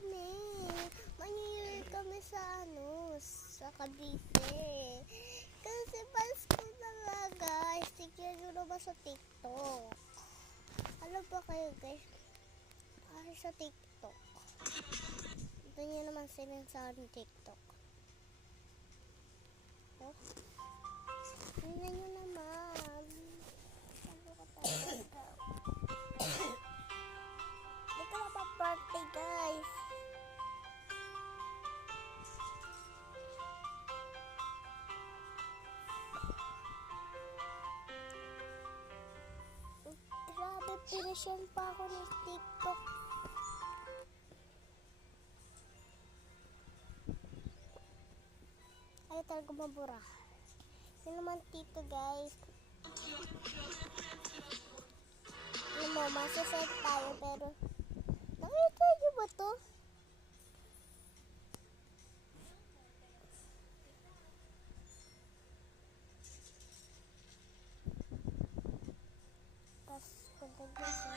kami. Mangyayari kami sa sa Cavite. Kasi Pasko na nga guys. Tignan nyo naman sa TikTok. Ano ba kayo guys? Sa TikTok. Ito nyo naman sila sa TikTok. Oh. Tignan nyo naman. Ano ka talaga? Ito na pa birthday guys. Grabe, pinisyon pa ako ng TikTok. Ay, talaga mabura. Yun naman tito guys. Alam mo, masaset tayo pero nakita nyo ba to? Tapos, punta dyan sa